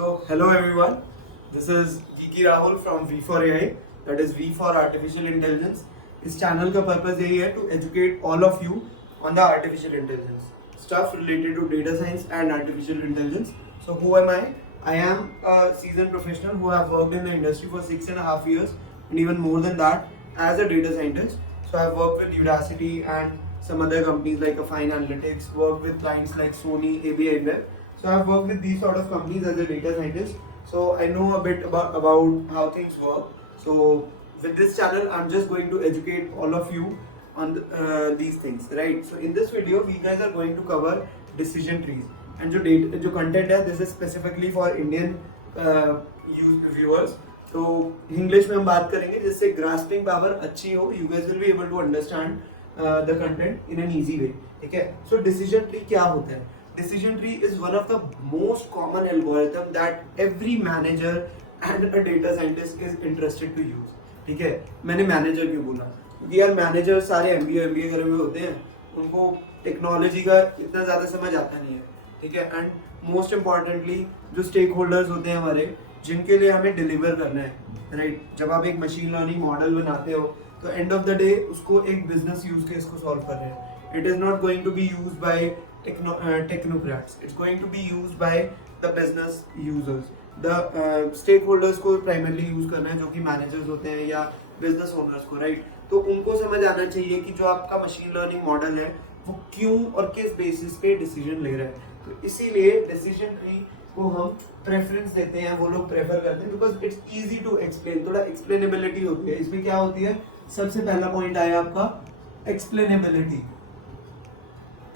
So, hello everyone. This is Geeky Rahul from V4AI, that is V for Artificial Intelligence. इस channel का purpose यही है to educate all of you on the artificial intelligence stuff related to data science and artificial intelligence. So, who am I? I am a seasoned professional who have worked in the industry for 6.5 years and even more than that as a data scientist. So, I've worked with Udacity and some other companies like Affine Analytics, worked with clients like Sony, ABI InBev. So I've worked with these sort of companies as a data scientist. So I know a bit about how things work. So with this channel, I'm just going to educate all of you on these things, right? So in this video, we guys are going to cover decision trees. And जो content है, this is specifically for Indian viewers. तो English में हम बात करेंगे जिससे grasping power अच्छी हो. You guys will be able to understand the content in an easy way. ठीक है? So decision tree क्या होता है? Decision tree is one of the most common algorithm that every manager and a data scientist is interested to use. ठीक है? मैंने manager क्यों बोला? क्योंकि यार मैनेजर सारे MBA करे हुए होते हैं, उनको टेक्नोलॉजी का इतना ज़्यादा समझ आता नहीं है. ठीक है? एंड मोस्ट इम्पॉर्टेंटली जो स्टेक होल्डर्स होते हैं हमारे, जिनके लिए हमें डिलीवर करना है, राइट? जब आप एक मशीन लर्निंग मॉडल बनाते हो तो एंड ऑफ द डे उसको एक बिजनेस यूज केस को सॉल्व कर रहे हैं. It is not going to be use by technocrats. It's going to be used by the business users. The stakeholders को primarily use करना है, जो कि managers होते हैं या business owners को, right? तो उनको समझ आना चाहिए कि जो आपका machine learning model है वो क्यों और किस basis पे decision ले रहा है. तो इसीलिए decision tree को हम preference देते हैं, वो लोग prefer करते हैं because it's easy to explain. थोड़ा explainability होती है. इसमें क्या होती है? सबसे पहला point आया आपका explainability.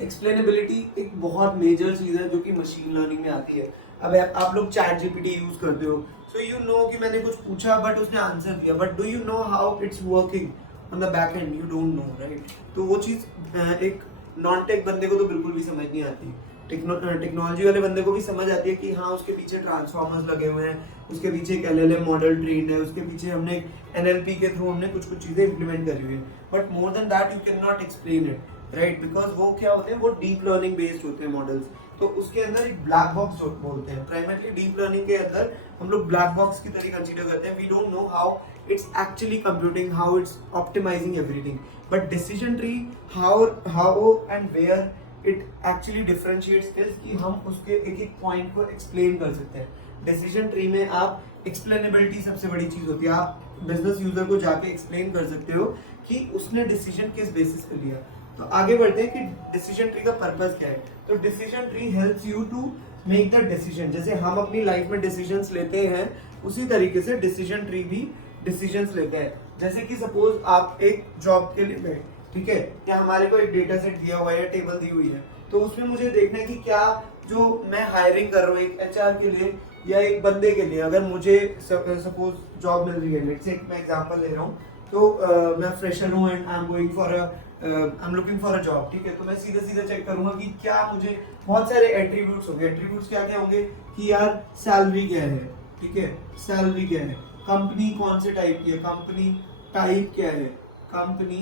एक्सप्लेनेबिलिटी एक बहुत मेजर चीज़ है जो कि मशीन लर्निंग में आती है. अब आप लोग चैट जीपीटी यूज करते हो, सो यू नो कि मैंने कुछ पूछा बट उसने आंसर दिया, but do you know how it's working on the back and? You don't know, right? तो वो चीज़ एक नॉन टेक बंदे को तो बिल्कुल भी समझ नहीं आती. टेक्नोलॉजी वाले बंदे को भी समझ आती है कि हाँ उसके पीछे ट्रांसफॉर्मर्स लगे हुए हैं, उसके पीछे एक LLM मॉडल ट्रेन है, उसके पीछे हमने NLP के थ्रू हमने कुछ चीज़ें इंप्लीमेंट करी हुई है. But more than that you can not explain it, right? Because वो क्या होते हैं, वो डीप लर्निंग बेस्ड होते हैं मॉडल्स. तो उसके अंदर एक ब्लैक बॉक्स बोलते हैं. प्राइमरली डीप लर्निंग के अंदर हम लोग ब्लैक बॉक्स की तरह कंसीडर करते हैं. We don't know how it's actually computing, how it's optimising everything. But decision tree how and where it actually differentiates is कि हम उसके एक एक पॉइंट को एक्सप्लेन कर सकते हैं. डिसीजन ट्री में आप एक्सप्लेनेबिलिटी सबसे बड़ी चीज होती है. आप बिजनेस यूजर को जाके एक्सप्लेन कर सकते हो कि उसने डिसीजन किस बेसिस पे लिया. तो आगे बढ़ते हैं कि डिसीजन ट्री का पर्पस क्या है. तो decision tree helps you to make the decision. जैसे हम अपनी लाइफ में डिसीजंस लेते हैं, उसी तरीके से डिसीजन ट्री भी डिसीजंस लेते हैं. जैसे कि सपोज आप एक जॉब के लिए गए, ठीक है, या हमारे को एक डेटा सेट दिया हुआ है या टेबल दी हुई है, तो उसमें मुझे देखना है कि क्या जो मैं हायरिंग कर रहा हूँ एक HR के लिए या एक बंदे के लिए, अगर मुझे सपोज जॉब मिल रही है, लेट्स से मैं एग्जांपल ले रहा हूँ, तो मैं फ्रेशर हूँ and I am looking for a job. ठीक है, तो मैं सीधे चेक करूंगा कि क्या मुझे बहुत सारे एट्रीब्यूट्स होंगे. एट्रीब्यूट्स क्या क्या होंगे कि यार सैलरी क्या है, ठीक है, सैलरी क्या है, कंपनी कौन से टाइप की है, कंपनी टाइप क्या है, कंपनी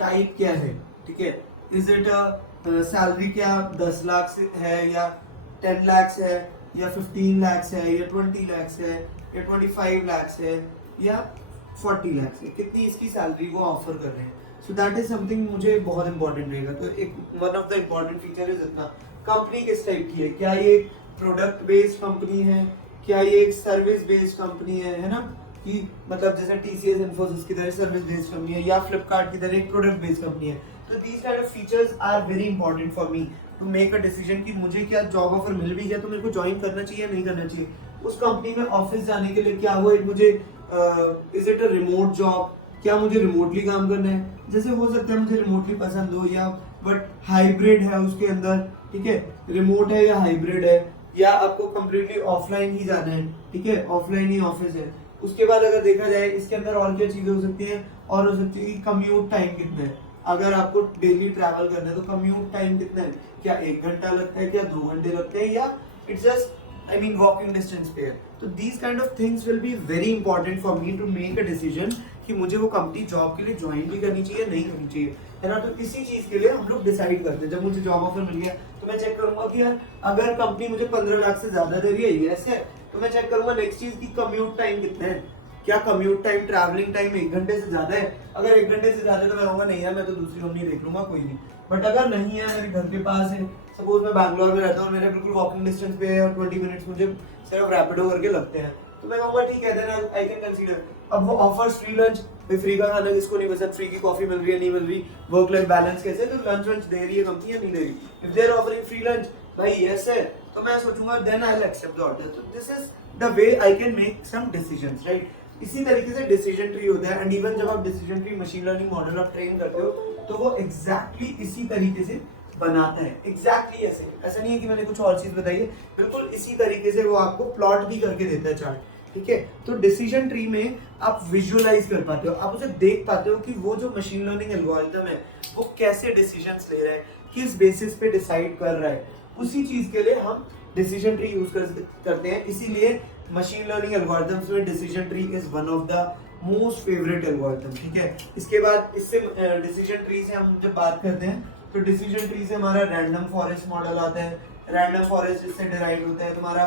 टाइप क्या है, ठीक है, इज इट सैलरी क्या 10 लाख से है या 10 लाख है या 15 लाख है या 20 लाख है या 25 लाख है या 40 लाख है, कितनी इसकी सैलरी वो ऑफर कर रहे हैं. सो दैट इज समथिंग मुझे बहुत इंपॉर्टेंट रहेगा. तो एक one of the important feature is इतना, कंपनी किस टाइप की है, क्या ये एक प्रोडक्ट बेस्ड कंपनी है, क्या ये एक सर्विस बेस्ड कंपनी है ना, कि मतलब जैसे TCS इन्फोसिस की तरह सर्विस बेस्ड कंपनी है या फ्लिपकार्ट की तरह एक प्रोडक्ट बेस्ड कंपनी है. तो these kind of features are very important for me to make a decision कि मुझे क्या जॉब ऑफर मिल भी गया तो मेरे को ज्वाइन करना चाहिए या नहीं करना चाहिए. उस कंपनी में ऑफिस जाने के लिए क्या वो एक मुझे is it a remote job, क्या मुझे रिमोटली काम करना है. जैसे हो सकता है मुझे रिमोटली पसंद हो या बट हाइब्रिड है उसके अंदर, ठीक है, रिमोट है या हाइब्रिड है, या आपको कंप्लीटली ऑफलाइन ही जाना है, ठीक है, ऑफलाइन ही ऑफिस है. उसके बाद अगर देखा जाए इसके अंदर और क्या चीजें हो सकती हैं, और हो सकती है कि कम्यूट टाइम कितना है. अगर आपको डेली ट्रैवल करना है तो कम्यूट टाइम कितना है, क्या 1 घंटा लगता है, क्या 2 घंटे लगते हैं, या it's just I mean walking distance पे है. तो these kind of things will be very important for me to make a decision कि मुझे वो कंपनी जॉब के लिए ज्वाइन भी करनी चाहिए नहीं करनी चाहिए, है ना। तो इसी चीज के लिए हम लोग डिसाइड करते हैं। जब मुझे जॉब ऑफर मिल गया तो मैं चेक करूंगा कि यार अगर कंपनी मुझे 15 लाख से ज्यादा दे रही है यूएस है, तो मैं चेक करूंगा नेक्स्ट चीज की कम्यूट टाइम कितना है, क्या कम्यूट टाइम ट्रैवलिंग टाइम 1 घंटे से ज्यादा है। अगर 1 घंटे से ज्यादा है तो मैं कहूंगा नहीं यार मैं तो दूसरी कंपनी देख लूंगा, कोई नहीं। बट अगर नहीं है, मेरे घर के पास है, सपोज मैं बैंगलोर में रहता हूँ, मेरे बिल्कुल वॉकिंग डिस्टेंस पे है और 20 मिनट्स मुझे सिर्फ रैपिडो करके लगते हैं, तो मैं कहूंगा ठीक है देन आई कैन कंसीडर। अब वो ऑफर्स फ्री लंच, फ्री का खाना किसको नहीं पसंद, फ्री की कॉफी मिल रही है नहीं मिल रही, वर्क लाइफ बैलेंस कैसे, तो लंच वंच दे रही है कंपनी या नहीं दे रही। If they are offering free lunch, भाई यस है, तो मैं सोचूंगा then I will accept the order. तो this is the way I can make some decisions, right. इसी तरीके से डिसीजन ट्री होता है। एंड इवन जब आप decision tree machine learning model आप ट्रेन करते हो तो वो एग्जैक्टली इसी तरीके से बनाता है, एग्जैक्टली ऐसे। ऐसा नहीं है कि मैंने कुछ और चीज बताई है, बिल्कुल इसी तरीके से वो आपको प्लॉट भी करके देता है चार्ट, ठीक है। तो डिसीजन ट्री में आप विजुअलाइज कर पाते हो, आप उसे देख पाते हो कि वो जो मशीन लर्निंग एल्गोरिथम है वो कैसे डिसीजंस ले रहा है, किस बेसिस पे डिसाइड कर रहा है। उसी चीज के लिए हम डिसीजन ट्री यूज करते हैं। इसीलिए मशीन लर्निंग एल्गोरिथम्स में decision tree is one of the most favourite algorithm, ठीक है। इसके बाद इससे डिसीजन ट्री से हम जब बात करते हैं तो डिसीजन ट्री से हमारा रैंडम फॉरेस्ट मॉडल आता है। रैंडम फॉरेस्ट जिससे डिराइव होता है तुम्हारा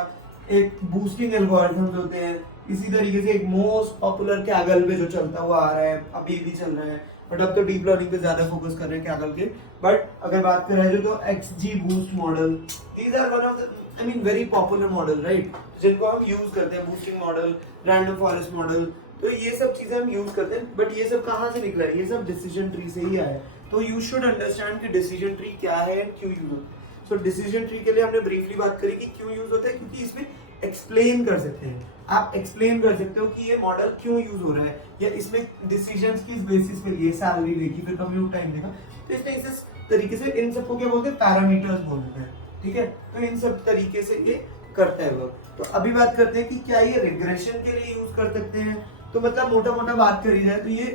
एक बूस्टिंग एल्गोरिथम्स होते हैं। इसी तरीके से एक मोस्ट पॉपुलर कैगल पे जो चलता हुआ आ रहा है, अभी भी चल रहा है, बट अब तो डीप लर्निंग पे ज्यादा फोकस कर रहे हैं कैगल के। बट अगर बात करें जो तो XG boost model, these are one of the I mean very popular model, right, जिनको हम यूज करते हैं। Boosting model, random forest model, तो ये सब चीजें हम यूज करते हैं। बट ये सब कहाँ से निकला है, ये सब डिसीजन ट्री से ही आया है। तो यू शुड अंडरस्टैंड कि डिसीजन ट्री क्या है एंड क्यों यूज होता है। सो डिसीजन ट्री के लिए हमने ब्रीफली बात करी कि क्यों यूज होता है, क्योंकि इसमें एक्सप्लेन कर सकते हैं, आप एक्सप्लेन कर सकते हो कि ये मॉडल क्यों यूज हो रहा है, या इसमें डिसीजंस किस बेसिस पे लिए, सैलरी देगी, फिर कम्यूट टाइम देगा। तो इसमें इस तरीके से इन सबको क्या बोलते हैं, पैरामीटर्स बोलते हैं, ठीक है। तो इन सब तरीके से ये करता है वो। तो अभी बात करते हैं कि क्या ये रिग्रेशन के लिए यूज कर सकते हैं। तो मतलब मोटा मोटा बात करी जाए तो ये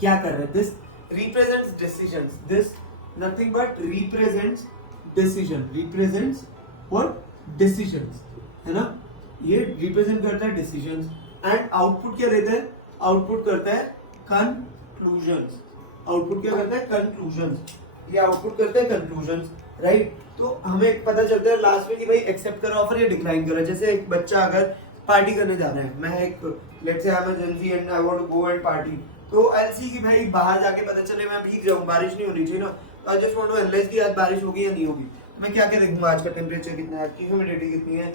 क्या कर रहा है, this represents decisions, this nothing but represents decision, represents what decisions, है ना। ये represent करता है decisions and output क्या देता है, output करता है conclusions, output क्या करता है conclusions, ये output करता है conclusions, right। तो हमें पता चलता है लास्ट में कि भाई एक्सेप्ट करा ऑफर या डिक्लाइन करा। जैसे एक बच्चा अगर पार्टी करने जा रहा है, मैं एक let's say I am a Gen Z and I want to go and party, तो आई सी कि भाई बाहर जाके पता चले मैं भीग जाऊँ, बारिश नहीं होनी चाहिए ना, तो I just want to analyse कि आज बारिश होगी या नहीं होगी। तो मैं क्या क्या देखूंगा, आज का टेम्परेचर कितना है, आज की ह्यूमिडिटी कितनी है,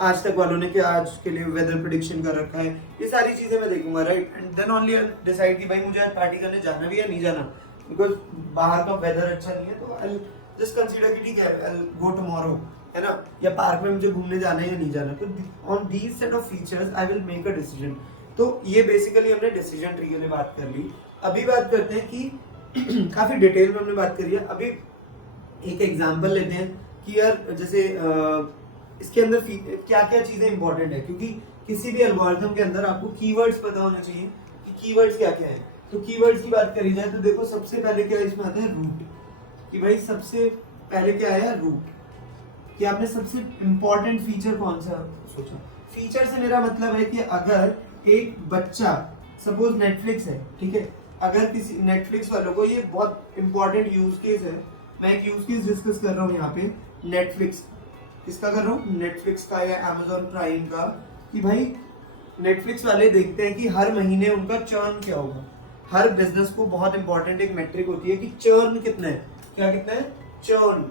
आज तक वालों ने क्या आज के लिए वेदर प्रेडिक्शन कर रखा है, ये सारी चीजें मैं देखूंगा, right. And then only decide कि भाई मुझे आज पार्टी करने जाना भी या नहीं जाना, बिकॉज बाहर का वेदर अच्छा नहीं है, तो आई जस्ट कंसीडर कि ठीक है आई गो टुमारो, है ना, या पार्क में मुझे घूमने जाना है या नहीं जाना। तो on these set of features I will make a decision. तो ये बेसिकली हमने डिसीजन ट्री के लिए बात कर ली। अभी बात करते हैं कि काफी डिटेल में हमने बात करी है। अभी एक एग्जांपल लेते हैं कि यार जैसे इसके अंदर क्या क्या चीजें इंपॉर्टेंट है, क्योंकि किसी भी एल्गोरिथम के अंदर आपको कीवर्ड्स पता होना चाहिए कि कीवर्ड्स क्या क्या है। तो कीवर्ड्स की बात करी जाए तो देखो सबसे पहले क्या इसमें आता है, रूट, कि भाई सबसे पहले क्या आया, रूट, कि आपने सबसे इंपॉर्टेंट फीचर कौन सा सोचा। फीचर से मेरा मतलब है कि अगर एक बच्चा सपोज नेटफ्लिक्स है, ठीक है, अगर किसी नेटफ्लिक्स वालों को ये बहुत इंपॉर्टेंट यूज केस है, मैं एक यूज केस डिस्कस कर रहा हूँ यहाँ पे, नेटफ्लिक्स किसका कर रहा हूँ, नेटफ्लिक्स का या अमेजोन प्राइम का, कि भाई नेटफ्लिक्स वाले देखते हैं कि हर महीने उनका चर्न क्या होगा। हर बिजनेस को बहुत इंपॉर्टेंट एक मेट्रिक होती है कि चर्न कितना है, क्या कितना है, चर्न,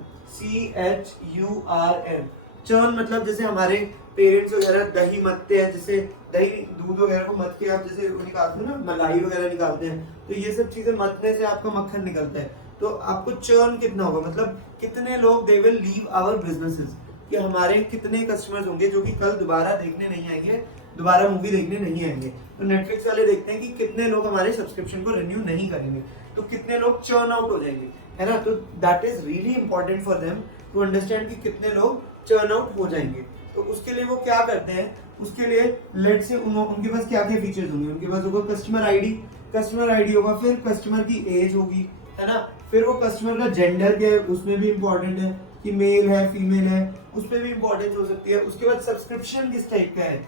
CHURN। चर्न मतलब जैसे हमारे पेरेंट्स वगैरह दही मथते हैं, जैसे दही दूध वगैरह को मथ के आप जैसे निकालते हैं ना, मलाई वगैरह निकालते हैं, तो ये सब चीजें मथने से आपका मक्खन निकलता है। तो आपको चर्न कितना होगा, मतलब कितने लोग they will leave our businesses, कि हमारे कितने कस्टमर्स होंगे जो कि कल दोबारा देखने नहीं आएंगे, दोबारा मूवी देखने नहीं आएंगे। तो नेटफ्लिक्स वाले देखते हैं कि कितने लोग हमारे सब्सक्रिप्शन को रिन्यू नहीं करेंगे, तो कितने लोग चर्न आउट हो जाएंगे, है ना। तो that is really important for them to understand कि कितने लोग चर्न आउट हो जाएंगे। तो उसके लिए वो क्या करते हैं, उसके लिए लेट से उनके पास क्या क्या फीचर्स होंगे, उनके पास होगा कस्टमर आईडी होगा, फिर कस्टमर की एज होगी, है ना, फिर वो कस्टमर का जेंडर क्या है उसमें भी इंपॉर्टेंट है कि मेल है फीमेल है, उस पर भी इंपॉर्टेंस हो सकती है। उसके बाद सब्सक्रिप्शन किस टाइप का है,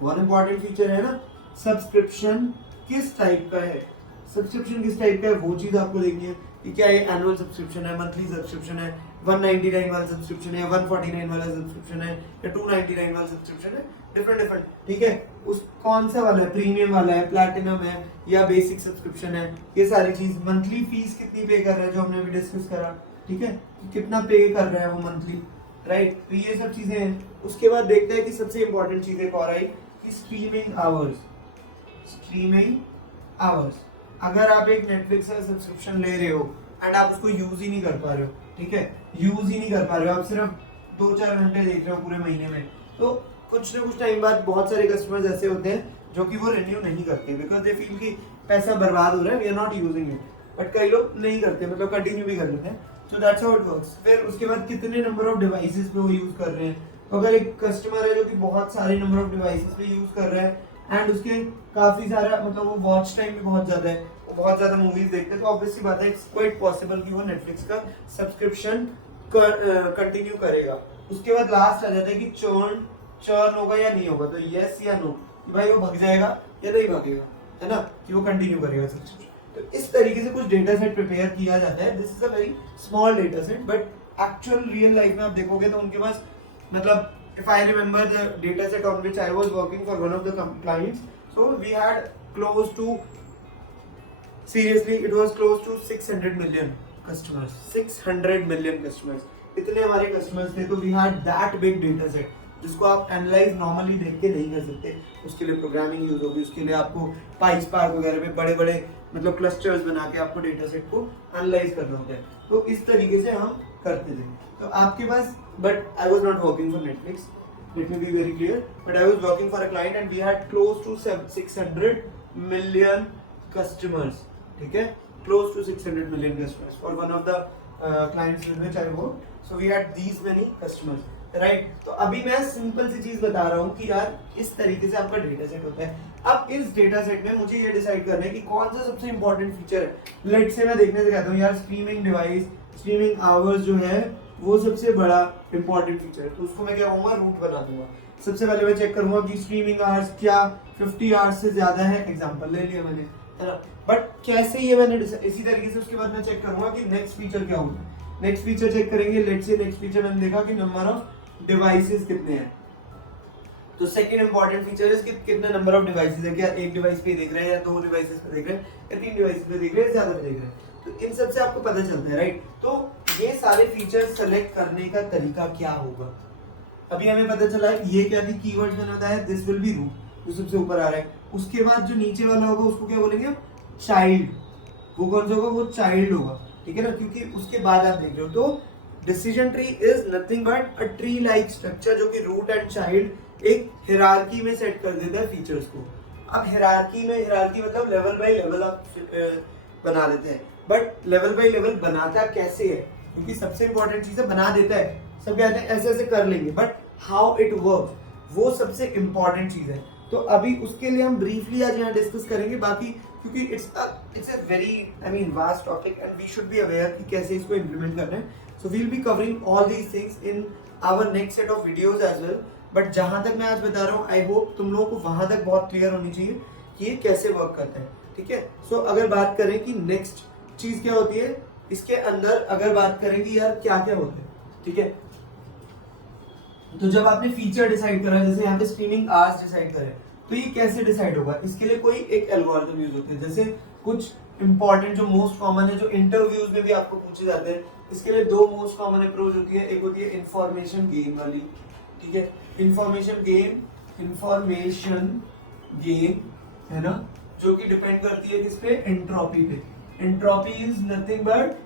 बहुत इंपॉर्टेंट फीचर है ना, सब्सक्रिप्शन किस टाइप का है, सब्सक्रिप्शन किस टाइप का है, वो चीज आपको देखनी है कि क्या ये एनुअल सब्सक्रिप्शन है, मंथली सब्सक्रिप्शन है, 199 वाला सब्सक्रिप्शन है, 149 वाला सब्सक्रिप्शन है, या 299 वाला सब्सक्रिप्शन है, डिफरेंट, ठीक है। उस कौन सा वाला है, प्रीमियम वाला है, प्लैटिनम है, या बेसिक सब्सक्रिप्शन है, ये सारी चीज, मंथली फीस कितनी पे कर रहा है जो हमने अभी डिस्कस करा, ठीक है, कितना पे कर रहा है वो मंथली, राइट। तो ये सब चीजें हैं। उसके बाद देखते हैं कि सबसे इंपॉर्टेंट चीज एक और आई कि स्ट्रीमिंग आवर्स। अगर आप एक नेटफ्लिक्स का सब्सक्रिप्शन ले रहे हो एंड आप उसको यूज ही नहीं कर पा रहे हो, ठीक है, यूज ही नहीं कर पा रहे हो, आप सिर्फ 2-4 घंटे देख रहे हो पूरे महीने में, तो कुछ ना कुछ टाइम बाद बहुत सारे कस्टमर्स ऐसे होते हैं जो कि वो रिन्यू नहीं करते बिकॉज दे फील कि पैसा बर्बाद हो रहा है, we are not using it. But कई लोग नहीं करते, मतलब कंटिन्यू भी कर लेते हैं। So that's how it works. फिर उसके बाद कितने नंबर ऑफ डिवाइसेस पे वो यूज कर रहे हैं। तो अगर एक कस्टमर है जो कि बहुत सारे नंबर ऑफ डिवाइसेस पे यूज कर रहा है एंड उसके काफी सारा, मतलब वो वॉच टाइम भी बहुत ज्यादा है, वो बहुत ज्यादा मूवीज देखते हैं, तो ऑब्वियसली बात है इट्स क्वाइट पॉसिबल कि वो नेटफ्लिक्स का सब्सक्रिप्शन कंटिन्यू करेगा। उसके बाद लास्ट आ जाता है कि चर्न होगा या नहीं होगा, तो यस या नो, कि भाई वो भाग जाएगा या नहीं भागेगा, है ना, कि वो कंटिन्यू करेगा सब्सक्रिप्शन। तो इस तरीके से कुछ डेटा सेट प्रिपेयर किया जाता है। This is a very small data set, but actual real life में आप देखोगे तो उनके पास, मतलब if I remember the data set on which I was working for one of the clients, so we had close to, seriously it was close to 600 million customers, 600 million customers, इतने हमारे customers थे। तो we had that big data set जिसको आप analyse normally देख के नहीं कर सकते, उसके लिए प्रोग्रामिंग यूज होगी, उसके लिए आपको पाइस्पार्क वगैरह पे बड़े बड़े मतलब क्लस्टर्स बना के आपको डेटा सेट को एनालाइज करना होता है। तो इस तरीके से हम करते थे। तो आपके पास, but I was not working for Netflix, let me be very clear, but I was working for a client and we had close to 600 million customers, ठीक है, close to 600 million customers for one of the clients with which I work, so we had these many customers, right? तो अभी मैं simple सी चीज बता रहा हूँ कि यार इस तरीके से आपका डेटा सेट होता है। अब इस डेटा सेट में मुझे ये डिसाइड करना है कि कौन सा सबसे इंपॉर्टेंट फीचर है। लेट से मैं देखने से कहता हूँ यार स्ट्रीमिंग डिवाइस, स्ट्रीमिंग आवर्स जो है वो सबसे बड़ा इंपॉर्टेंट फीचर है, तो उसको मैं क्या कहूँगा, रूट बना दूंगा। सबसे पहले मैं चेक करूंगा कि स्ट्रीमिंग आवर्स क्या 50 आवर्स से ज्यादा है, एग्जांपल ले लिया मैंने, है ना। बट कैसे ये मैंने इसी तरीके से उसके बाद मैं चेक करूंगा कि नेक्स्ट फीचर क्या होगा। नेक्स्ट फीचर चेक करेंगे, लेट्स से नेक्स्ट फीचर मैंने देखा कि नंबर ऑफ डिवाइसेस कितने हैं, तो सेकंड इंपॉर्टेंट फीचर है कि कितने नंबर ऑफ डिवाइसेस है, क्या एक डिवाइस पे देख रहे हैं या 2 डिवाइसेस पे देख रहे हैं या 3 डिवाइसेस पे देख रहे हैं, ज्यादा पे देख रहे हैं, तो इन सब से आपको पता चलता है, राइट। तो ये सारे फीचर्स सेलेक्ट करने का तरीका क्या होगा, अभी हमें पता चला ये क्या थी, कीवर्ड्स मैंने बताया, दिस विल बी रूट जो सबसे ऊपर आ रहा है। उसके बाद जो नीचे वाला होगा उसको क्या बोलेंगे, चाइल्ड। वो कौन सा होगा, वो चाइल्ड होगा, ठीक है ना, क्योंकि उसके बाद आप देख रहे हो। तो decision tree is nothing but a tree like structure जो कि रूट एंड चाइल्ड एक हिरार्की में सेट कर देता है फीचर्स को। अब हिरार्की मतलब लेवल बाय लेवल आप बना देते हैं, बट लेवल बाय लेवल बनाता कैसे है, क्योंकि सबसे इंपॉर्टेंट चीज है बना देता है, सब कहते हैं ऐसे ऐसे कर लेंगे, बट हाउ इट वर्क वो सबसे इंपॉर्टेंट चीज है। तो अभी उसके लिए हम ब्रीफली आज यहाँ डिस्कस करेंगे, बाकी क्योंकि it's a very vast topic and we should be aware कि कैसे इसको इम्प्लीमेंट करना है। So we will be covering all these things in our next set of videos as well. But जहां तक मैं आज बता रहा हूँ, आई होप तुम लोगों को वहां तक बहुत क्लियर होनी चाहिए कि ये कैसे वर्क करता है, ठीक है। सो अगर बात करें कि नेक्स्ट चीज क्या होती है इसके अंदर, अगर बात करें कि यार क्या क्या होता है, ठीक है, तो जब आपने फीचर डिसाइड करा, जैसे यहाँ पे स्ट्रीमिंग आवर्स डिसाइड करें, तो ये कैसे डिसाइड होगा, इसके लिए कोई एक एल्गोरिथम यूज होते हैं। जैसे कुछ इंपॉर्टेंट जो मोस्ट कॉमन है, जो इंटरव्यूज में भी आपको पूछे जाते हैं, इसके लिए 2 मोस्ट कॉमन अप्रोच होती है। एक होती है इंफॉर्मेशन गेन वाली, ठीक है, इंफॉर्मेशन गेन है ना, जो कि डिपेंड करती है किस पे, एंट्रोपी पे। Entropy is nothing but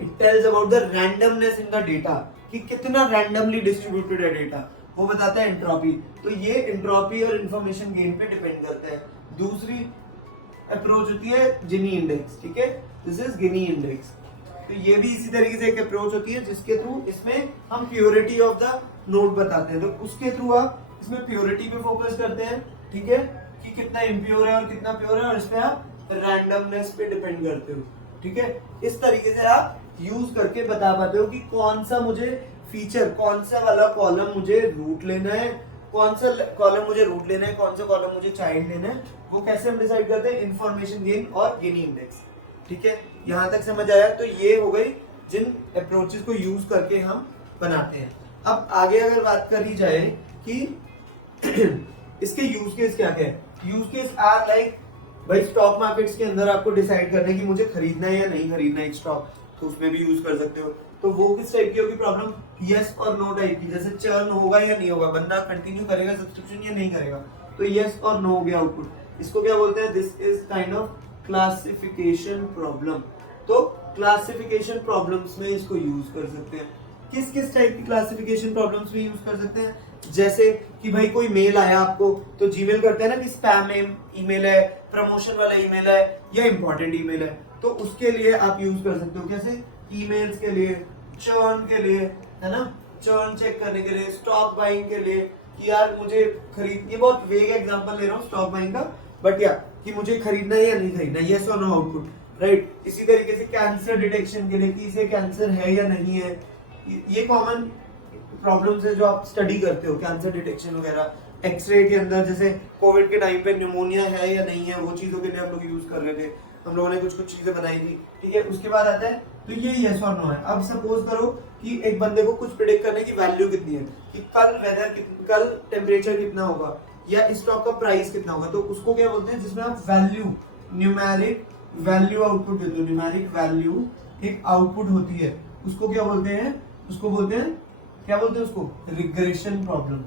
it tells about the randomness in the data, कि कितना रैंडमली डिस्ट्रीब्यूटेड है डेटा, वो बताता है एंट्रोपी। तो ये एंट्रोपी और इंफॉर्मेशन गेन पे डिपेंड करता है। दूसरी अप्रोच होती है जिनी इंडेक्स, ठीक है, दिस इज गिनी इंडेक्स। तो ये भी इसी तरीके से एक अप्रोच होती है जिसके थ्रू इसमें हम प्योरिटी ऑफ द नोड बताते हैं। तो उसके थ्रू आप इसमें प्योरिटी पे फोकस करते हैं, ठीक है, कि कितना इम्प्योर है और कितना प्योर है, और इस पे आप रैंडमनेस पे डिपेंड करते हो, ठीक है। इस तरीके से आप यूज करके बता पाते हो कि कौन सा मुझे फीचर, कौन सा वाला कॉलम मुझे रूट लेना है, कौन सा कॉलम मुझे रूट लेना है, कौन सा कॉलम मुझे चाइल्ड लेना है, वो कैसे हम डिसाइड करते हैं, इंफॉर्मेशन गेन और गेनी इंडेक्स। ठीक है, यहाँ तक समझ आया। तो ये हो गई जिन अप्रोचेस को यूज करके हम बनाते हैं। अब आगे अगर बात करी जाए कि इसके यूज केस क्या क्या है। यूज केस आर लाइक, भाई स्टॉक मार्केट्स के अंदर आपको डिसाइड करना है कि मुझे खरीदना है या नहीं खरीदना है एक स्टॉक, तो उसमें भी यूज कर सकते हो। तो वो किस टाइप की होगी प्रॉब्लम, यस और नो टाइप की, जैसे चर्न होगा या नहीं होगा, बंदा कंटिन्यू करेगा सब्सक्रिप्शन या नहीं करेगा, तो यस और नो हो गया आउटपुट। इसको क्या बोलते हैं, this is kind of classification problem. तो क्लासिफिकेशन प्रॉब्लम्स में इसको यूज कर सकते हैं। किस किस टाइप की क्लासिफिकेशन प्रॉब्लम्स में यूज कर सकते हैं, जैसे कि भाई कोई मेल आया आपको, तो जीमेल करते हैं ना कि स्पैम ईमेल है, प्रमोशन वाला ईमेल है या इंपॉर्टेंट ईमेल है, तो उसके लिए आप यूज कर सकते हो। कैसे, ईमेल्स के लिए, चर्न के लिए, है ना, चर्न चेक करने के लिए, स्टॉक बाइंग के लिए कि यार मुझे खरीद, ये बहुत वेग एग्जांपल ले रहा हूँ स्टॉक बाइंग का, बट या कि मुझे खरीदना है या नहीं खरीदना, यस और नो आउटपुट, राइट। इसी तरीके से कैंसर डिटेक्शन के लिए कि इसे कैंसर है या नहीं है, ये कॉमन प्रॉब्लम्स है जो आप स्टडी करते हो, कैंसर डिटेक्शन वगैरह। एक्सरे के अंदर जैसे कोविड के टाइम पे निमोनिया है या नहीं है, वो चीजों के लिए हम लोग यूज कर रहे थे, हम लोगों ने कुछ कुछ चीजें बनाई थी। ठीक है, उसके बाद आता है तो ये यस और नो है। अब सपोज करो कि एक बंदे को कुछ प्रिडिक्ट करने की वैल्यू कितनी है, कि कल वेदर, कल टेम्परेचर कितना होगा या इस स्टॉक का प्राइस कितना होगा, तो उसको क्या बोलते हैं, जिसमें आप वैल्यू, न्यूमेरिक वैल्यू आउटपुट देते हो। न्यूमेरिक वैल्यू एक आउटपुट होती है, उसको क्या बोलते हैं, उसको बोलते हैं, क्या बोलते हैं उसको, रिग्रेशन प्रॉब्लम।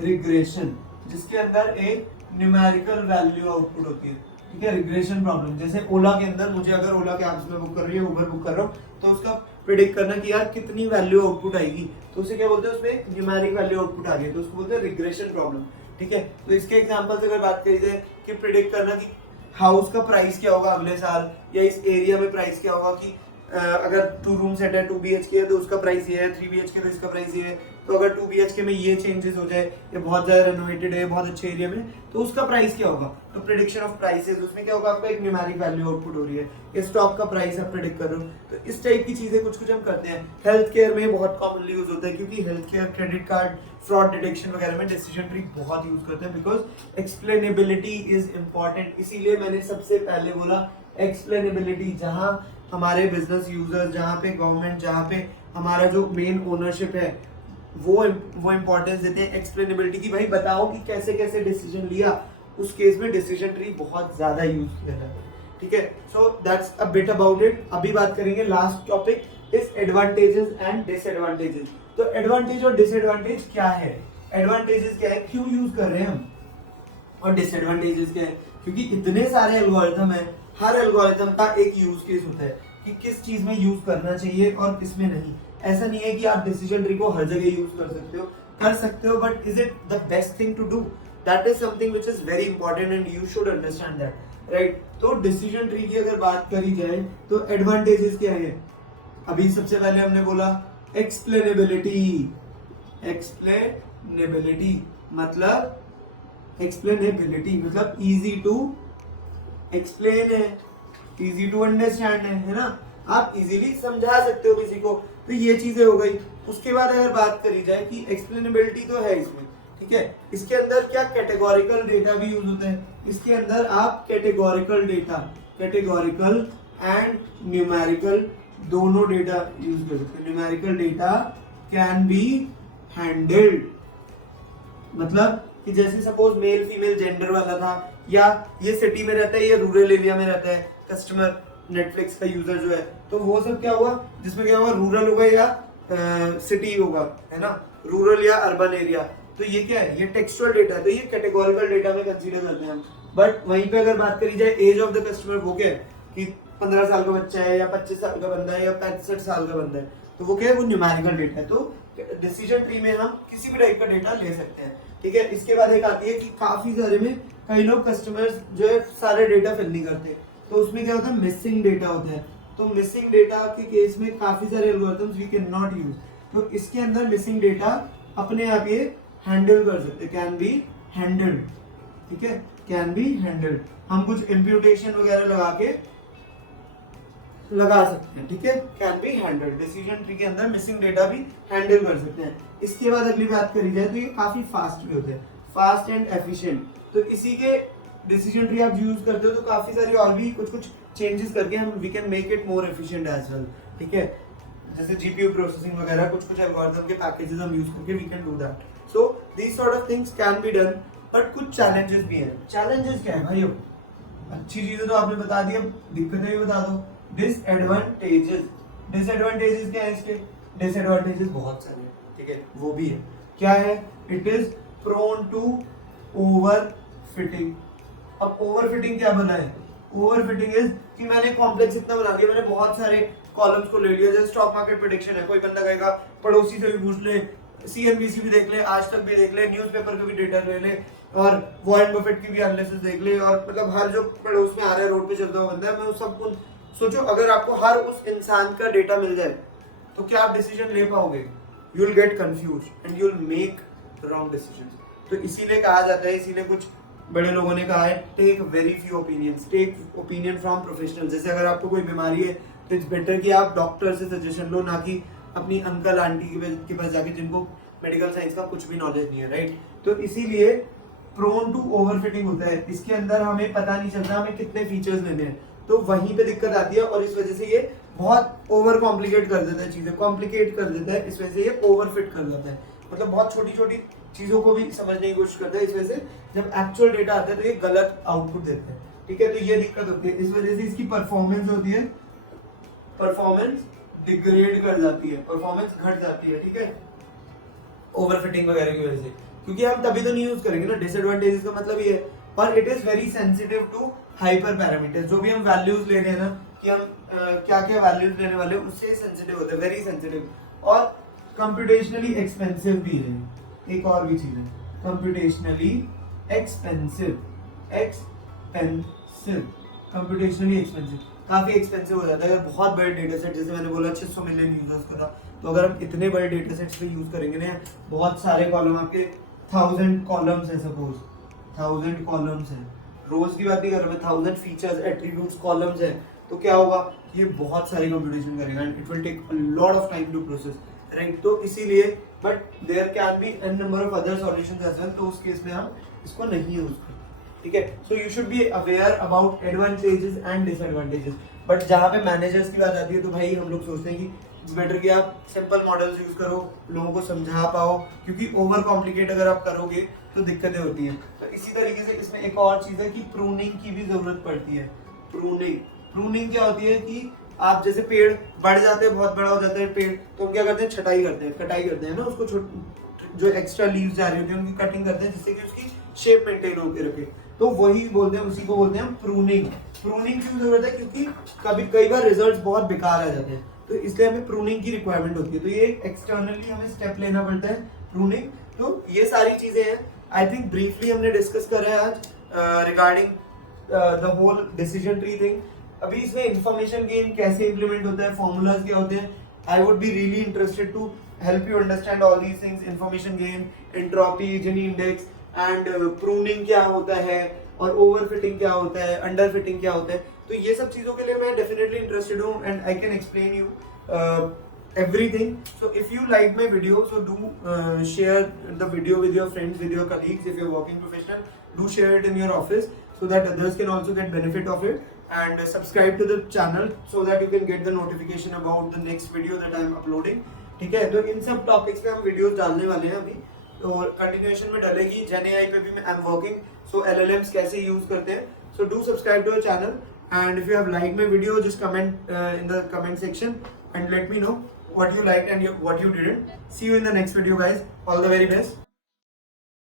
रिग्रेशन, जिसके अंदर एक न्यूमेरिकल वैल्यू आउटपुट होती है। ठीक है, रिग्रेशन प्रॉब्लम। जैसे ओला के अंदर मुझे अगर ओला कैब्स में बुक कर रही है, उबर बुक कर रहा हूँ, तो उसका प्रिडिक्ट करना कि यार कितनी वैल्यू आउटपुट आएगी, तो उसे क्या बोलते हैं, उसमें न्यूमेरिक वैल्यू आउटपुट आ गई, तो उसको बोलते हैं रिग्रेशन प्रॉब्लम। ठीक है, तो इसके एग्जांपल से अगर बात करी जाए कि प्रिडिक्ट करना कि हाउस का प्राइस क्या होगा अगले साल, या इस एरिया में प्राइस क्या होगा, कि अगर 2 रूम सेट है 2 BHK है तो उसका प्राइस ये है, 3 BHK तो इसका प्राइस ये है, तो अगर 2 BHK में ये चेंजेस हो जाए, या बहुत ज्यादा रेनोवेटेड है, बहुत अच्छे एरिया में, तो उसका प्राइस क्या होगा। तो प्रिडिक्शन ऑफ प्राइसेस, उसमें क्या होगा, आपका एक न्यूमेरिक वैल्यू आउटपुट हो रही है, ये स्टॉक का प्राइस आप प्रिडिक्ट कर रहे हो। तो इस टाइप की चीजें कुछ कुछ हम करते हैं। हेल्थ केयर में बहुत कॉमनली यूज होता है, क्योंकि health care, credit card, fraud detection वगैरह में डिसीजन ट्री बहुत यूज करते हैं, बिकॉज एक्सप्लेनेबिलिटी इज इंपॉर्टेंट। इसीलिए मैंने सबसे पहले बोला एक्सप्लेनेबिलिटी, जहां हमारे बिजनेस यूजर्स, जहाँ पे गवर्नमेंट, जहाँ पे हमारा जो मेन ओनरशिप है, वो इंपॉर्टेंस देते हैं एक्सप्लेनेबिलिटी की। भाई बताओ कि कैसे कैसे डिसीजन लिया, उस केस में डिसीजन ट्री बहुत ज्यादा यूज किया जाता है। ठीक है, so that's a bit about it. अभी बात करेंगे last topic is advantages and disadvantages. तो एडवांटेज और डिसएडवांटेज क्या है, एडवांटेजेस क्या है, क्यों यूज कर रहे हैं हम, और डिसएडवांटेजेस क्या है, क्योंकि इतने सारे एल्गोरिथम है, हर एल्गोरिथम का एक यूज केस होता है कि किस चीज में यूज करना चाहिए और किस में नहीं। ऐसा नहीं है कि आप डिसीजन ट्री को हर जगह यूज कर सकते हो, but is it the best thing to do, that is something which is very important and you should understand that, right. तो डिसीजन ट्री की अगर बात करी जाए तो एडवांटेजेस क्या है, अभी सबसे पहले हमने बोला एक्सप्लेनेबिलिटी। एक्सप्लेनेबिलिटी मतलब इजी टू एक्सप्लेन है, इजी टू अंडरस्टैंड है ना, आप इजीली समझा सकते हो किसी को, तो ये चीजें हो गई। उसके बाद अगर बात करी जाए कि एक्सप्लेनेबिलिटी तो है इसमें, ठीक है, इसके अंदर क्या कैटेगोरिकल डेटा भी यूज होता है, इसके अंदर आप कैटेगोरिकल एंड न्यूमेरिकल दोनों डेटा यूज कर सकते हैं। Numerical data can be handled, मतलब कि जैसे सपोज मेल फीमेल जेंडर वाला था, या ये सिटी में रहता है या रूरल एरिया में रहता है कस्टमर, नेटफ्लिक्स का यूजर जो है, तो वो सब क्या हुआ, जिसमें क्या होगा, रूरल होगा या सिटी होगा, है ना, रूरल या अर्बन एरिया, तो ये क्या है, ये टेक्सचुअल डेटा है, तो ये कैटेगोरिकल डेटा में कंसीडर करते हैं हम। बट वहीं पे अगर बात करी जाए एज ऑफ द कस्टमर, वो क्या है कि 15 साल का बच्चा है या 25 साल का बंदा है या 65 साल का बंदा है, तो वो क्या है, वो न्यूमेरिकल डेटा है। तो डिसीजन ट्री में हम किसी भी टाइप का डेटा ले सकते हैं। ठीक है, इसके बाद एक आती है कि काफी सारे में कई लोग कस्टमर्स जो है सारे डेटा फिल नहीं करते, तो उसमें क्या होता है, मिसिंग डेटा होता है। तो मिसिंग डेटा के केस में काफी सारे एल्गोरिथम्स वी कैन नॉट यूज, तो इसके अंदर मिसिंग डेटा अपने आप ये हैंडल कर सकते, कैन बी हैंडल्ड। ठीक है, कैन बी हैंडल्ड, हम कुछ इम्प्यूटेशन वगैरह लगा के लगा सकते हैं, ठीक है, can be handle, decision tree के अंदर मिसिंग डेटा भी हैंडल कर सकते हैं। इसके बाद अगली बात करी जाए तो ये काफी फास्ट भी होते हैं, फास्ट एंड एफिशिएंट। तो इसी के डिसीजन ट्री आप यूज करते हो तो काफी सारी और भी कुछ चेंजेस करके हम we can make it more efficient as well, ठीक है, जैसे जीपीयू प्रोसेसिंग वगैरह कुछ एल्गोरिथम के पैकेजेस हम यूज करके we can do that. So these sort of things can be done, but कुछ चैलेंजेस भी हैं। चैलेंजेस क्या है भाइयों? अच्छी चीजें तो आपने बता दी, अब दिक्कतें भी बता दो। डिसएडवांटेजेस, डिसएडवांटेजेस क्या है इसके? डिसएडवांटेजेस बहुत सारे हैं, ठीक है, वो भी है। क्या है? It is prone to over fitting. अब ओवर फिटिंग क्या बना है? ओवर फिटिंग इज कि मैंने कॉम्प्लेक्स इतना बना दिया, मैंने बहुत सारे कॉलम्स को ले लिया। जैसे स्टॉक मार्केट प्रेडिक्शन है, कोई बंदा कहेगा पड़ोसी से भी पूछ ले, सीएनबीसी भी देख ले, आज तक भी देख ले, न्यूज़पेपर के भी डेटा ले ले, और वॉरेन बफेट की भी एनालिसिस देख ले, और मतलब हर जो पड़ोस में आ रहा है, रोड पे चलता हुआ बंदा है, मैं उस सबको सोचो, अगर आपको हर उस इंसान का डेटा मिल जाए तो क्या आप डिसीजन ले पाओगे? You will get confuse and you will make wrong decision. तो इसीलिए कहा जाता है, इसीलिए कुछ बड़े लोगों ने कहा है, take very few opinions, take opinion from professional. जैसे अगर आपको कोई बीमारी है तो इट्स बेटर कि आप डॉक्टर से सजेशन लो, ना कि अपनी अंकल आंटी के पास जाके जिनको मेडिकल साइंस का कुछ भी नॉलेज नहीं है, राइट। तो इसीलिए प्रोन टू ओवरफिटिंग होता है, इसके अंदर हमें पता नहीं चलता हमें कितने फीचर्स लेने हैं, तो वहीं पे दिक्कत आती है, और इस वजह से ये बहुत ओवर कॉम्प्लिकेट कर देता है, चीजें कॉम्प्लिकेट कर देता है, इस वजह से ये ओवरफिट कर जाता है, मतलब बहुत छोटी छोटी चीजों को भी समझने की कोशिश करता है। इस वजह से जब एक्चुअल डेटा आता है तो ये गलत आउटपुट देता है, ठीक है, तो ये दिक्कत होती है। इस वजह से इसकी परफॉर्मेंस होती है, परफॉर्मेंस डिग्रेड कर जाती है, परफॉर्मेंस घट जाती है, ठीक है, ओवरफिटिंग वगैरह की वजह से, क्योंकि हम तभी तो नहीं यूज करेंगे ना। डिसएडवांटेजेस का मतलब ये है। और it is very sensitive to hyper parameters, जो भी हम वैल्यूज ले रहे हैं ना, कि हम क्या क्या वैल्यूज लेने वाले हैं, उससे सेंसिटिव होता है, वेरी सेंसिटिव, और कंप्यूटेशनली एक्सपेंसिव भी है। एक और भी चीज है, कंप्यूटेशनली एक्सपेंसिव, कंप्यूटेशनली एक्सपेंसिव, काफी एक्सपेंसिव हो जाता है। अगर बहुत बड़े डेटा सेट, जैसे मैंने बोला 600 मिलियन यूजर्स का था, तो अगर हम इतने बड़े डेटा सेट्स पे यूज करेंगे ना, बहुत सारे कॉलम, आपके 1000 कॉलम्स है, सपोज 1000 कॉलम्स है, रोज की बात नहीं कर रहा मैं, 1000 फीचर्स, एट्रीब्यूट्स, कॉलम्स है, तो क्या होगा, ये बहुत सारी कंप्यूटेशन करेगा and it will take a lot of time to process, right. तो इसीलिए, but there can be an number of other solutions as well, तो उस केस में हम इसको नहीं यूज करते, ठीक है। So you should be aware about advantages and disadvantages. But जहाँ पे मैनेजर्स की बात आती है तो भाई हम लोग सोचते हैं कि बेटर कि आप सिंपल मॉडल्स यूज करो, लोगों को समझा पाओ, क्योंकि ओवर कॉम्प्लिकेट अगर आप करोगे तो दिक्कतें होती हैं। तो इसी तरीके से इसमें एक और चीज है कि प्रूनिंग की भी जरूरत पड़ती है। प्रूनिंग क्या होती है कि आप जैसे पेड़ बढ़ जाते हैं, बहुत बड़ा हो जाता है पेड़, तो हम क्या करते हैं, छटाई करते हैं, कटाई करते हैं ना, उसको जो एक्स्ट्रा लीव्स जा रही होती है उनकी कटिंग करते हैं, जिससे कि उसकी शेप मेंटेन होकर रखे, तो वही बोलते हैं, उसी को बोलते हैं हम प्रूनिंग। प्रूनिंग की जरूरत है क्योंकि कई बार रिजल्ट्स बहुत बेकार आ जाते हैं, तो इसलिए हमें प्रूनिंग की रिक्वायरमेंट होती है। तो ये एक्सटर्नली हमें स्टेप लेना पड़ता है, प्रूनिंग। तो ये सारी चीजें हैं, आई थिंक ब्रीफली हमने डिस्कस करा है आज regarding the whole decision tree thing. अभी इसमें इंफॉर्मेशन गेन कैसे इंप्लीमेंट होता है, फॉर्मूलाज क्या होते हैं, I would be really interested to help you understand all these things, information gain, entropy, Gini index, and pruning क्या होता है, और overfitting क्या होता है, underfitting क्या होता है। तो ये सब चीजों के लिए मैं definitely interested हूँ and I can explain you everything. So if you like my video, so do share the video with your friends, with your colleagues. If you're working professional, do share it in your office so that others can also get benefit of it, and subscribe to the channel so that you can get the notification about the next video that I am uploading. ठीक है, तो इन सब topics पे हम videos डालने वाले हैं अभी, तो कंटिन्यूएशन में डालेगी। जेनएआई पे भी मैं I am working, so LLMs कैसे यूज करते हैं, so do subscribe to our channel, and if you have like my video just comment in the comment section and let me know what you liked and what you didn't. See you in the next video guys, all the very best.